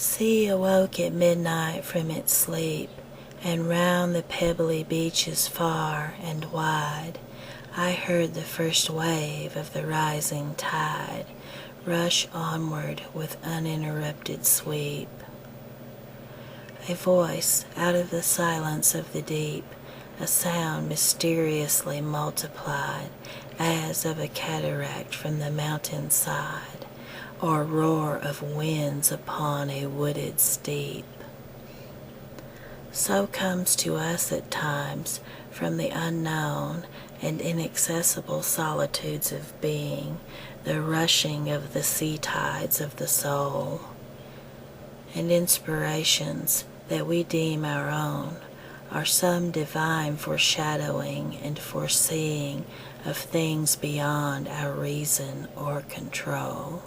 sea awoke at midnight from its sleep, and round the pebbly beaches far and wide I heard the first wave of the rising tide rush onward with uninterrupted sweep. A voice out of the silence of the deep, a sound mysteriously multiplied, as of a cataract from the mountain side, or roar of winds upon a wooded steep. So comes to us at times from the unknown and inaccessible solitudes of being the rushing of the sea tides of the soul, and inspirations that we deem our own are some divine foreshadowing and foreseeing of things beyond our reason or control.